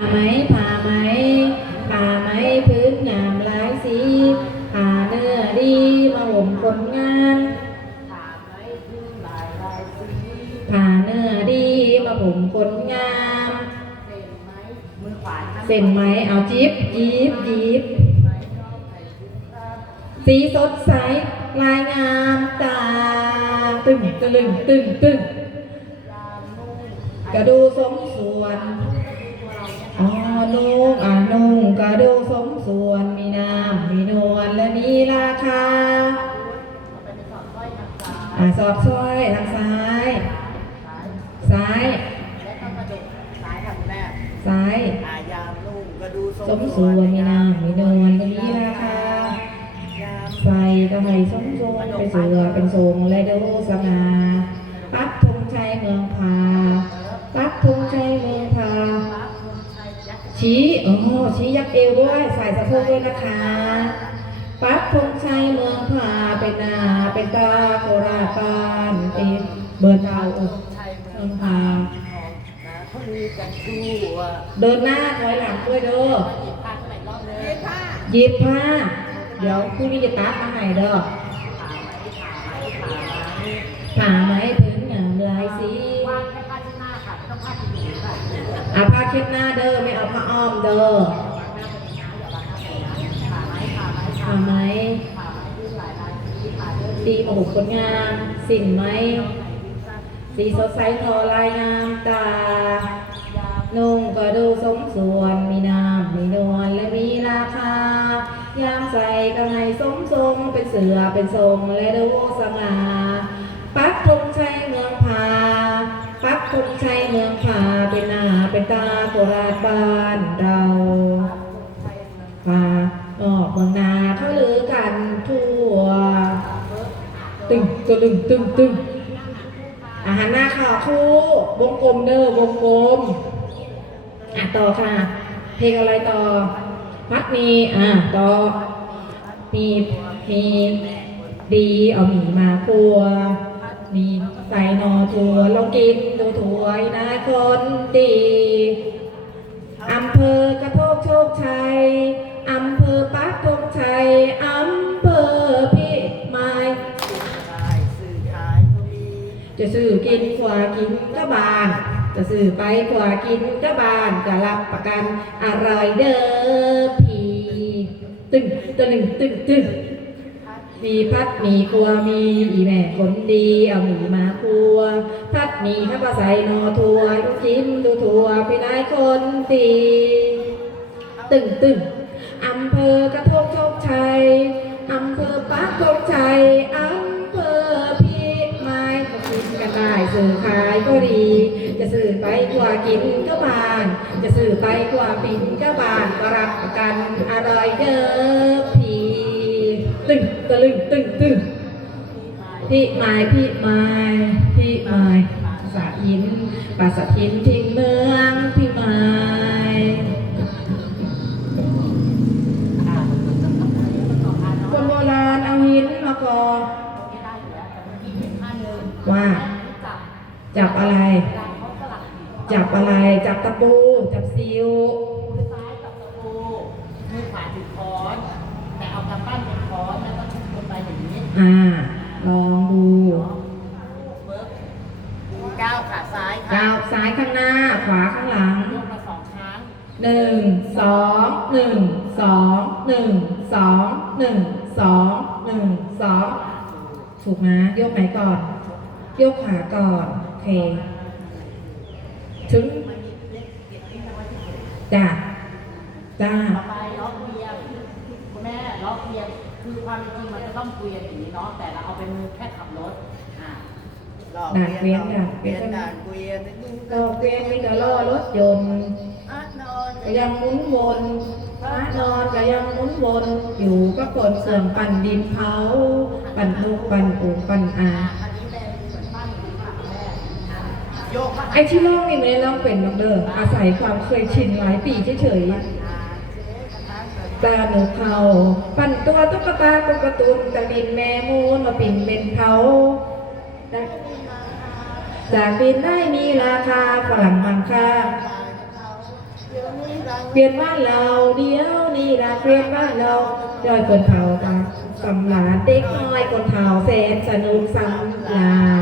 ผ้าไหมผ้าไหมผ้าไหมพื้นงามหลายสีผ้าเนื้อดีมาห่มคนงานผ้าเนื้อดีมาห่มคนงามมือขวาเส้นไหมเอาจิ๊บจิ๊บจิ๊บสีสดใสลายงามตาตึงตะลึงตึงตึงกระดูสมส่วน อ่าสอดซ้อยทางซ้าย ซ้าย และก็กระดูกซ้ายทำแรกซ้าย อายามนุ่งกระดูสมส่วนมีน้ำมีนวลและมีราคายามใส่ก็ให้สมส่วนเป็นเสือเป็นทรงและดูสง่าปักธงชัยเมืองพาปักธงชัยเมืองพาปั๊บคนชัยยักษ์ชี้โอ้ชี้ยักเอวด้วยใส่สะโพกด้วยนะคะ ปักธงชัยเมืองพาเป็นนาเป็นตาโคราชานเป็นเบิร์ดาวอกชัยเมืองงพาเดินหน้าถอยหลังด้วยเด้อหยิบผ้าเดี๋ยวผู้นี้จะตัดมาให้เด้อผ่าไหมพื้นงามลายสีวางไม่ต้องผ้าที่หนูค่ะเอาผ้าเช็ดหน้าเด้อไม่เอาผ้าอ้อมเด้อางหน้าเป็นน้ำอย่าวางหน้าเป็นน้ำผ่าไหมผ่าไหมผ่าไหมผ่าไหมขึ้นหลายลายสีผ่าเยอะตีมาบุกคนงามสิ่นไหมสีสดใสทอลายงามตานุ่งก็ดูสมส่วนมีน้ำมีนวลและมีราคายามใส่ก็ให้สมทรงเป็นเสือเป็นทรงและดูสง่าปักธงชัยเมืองพาปักธงชัยเมืองพาเป็นหน้าเป็นตาโคราชบ้านเรา ตึงตึงตึ้งตึ้งอาหารหน้าข่าวคู่วงกลมเด้อวงกลมอะต่อค่ะ เพลงอะไรต่อพัดมีอะต่อ มีมีดีเอาหมีมาครัวมีใส่หนอถั่วลองกินดูถั่วีนะคนดีอำเภอกระโพกโชคชัยอำเภอปักธงชัยอำ จะซื้อกินกว่ากินก็บาน จะซื้อไปกว่ากินก็บานก็รับประกันอร่อยเด้อพี่ตึงตึงตึงตึงมีพัดมีครัวมีอีแม่คนดีเอาหมีมาครัว พัดมีข้าวปลาใส่หนอถั่วลูกชิ้นดูถั่วพี่นายคนดีตึงตึงอำเภอกระโพกโชคชัยอำเภอปักธงชัยอำ สื่อขายก็ดี จะสื่อไปกว่ากินก็บาน จะสื่อไปกว่าปินก็บานก็รับประกันอร่อยเด้อพี่ตึงตะลึงตึงตึงพี่ไม้พี่ไม้พี่ไม้ภาษาอินภาษาทินทิ้งเมืองพี่ไม้คนโบราณเอาหินมาก่อว่า จับอะไร จับอะไร จับตะปู จับซิวมือซ้ายกับตะปูมือขวาถือค้อน แต่เอากำปั้นเป็นค้อนแล้วก็ทุบลงไปอย่างนี้ อ่า ลองดูเบิร์กก้าวขาซ้ายค่ะก้าวซ้ายข้างหน้า ขวาข้างหลังยกมาสองครั้งหนึ่งสองหนึ่งสองหนึ่งสองหนึ่งสองหนึ่งสองถูกนะยกไหนก่อนยกขาก่อน โอเคถึงจ้าจ้าต่อไปล็อกเวียงคุณแม่ล็อกเวียงคือความเป็นจริงมันจะต้องเวียงอย่างนี้เนาะแต่เราเอาเป็นมือแค่ขับรถอ่าด่านเกวียนด่านเกเกวีวียยนนด่านเกวียนนึงดอกเกวียนมีแต่ล้อรถยนต์อัดนอนก็ยังหมุนวนพระนอนก็ยังหมุนวนอยู่ก็กดเสื่อมปั่นดินเผาปั่นลูกปั่นปูปั่นอา อ้ที่ร้องนี่ไม่ได้ร้องเป็นหรอกเด้ออาศัยความเคยชินหลายปีเฉยๆตาหนูเขาปั่นตัวตุ๊กตาตุ๊กตุนตะดินแม่มูนมาปิ่นเป็นเขาจากดินได้มีราคาฝรั่งบางค่าเปลี่ยนบ้านเราเดียวนี้ละเปลี่ยนบ้านเราดอยคนเฒ่าตาสำลานเด็กน้อยคนเฒ่าแสนสนุกสำลา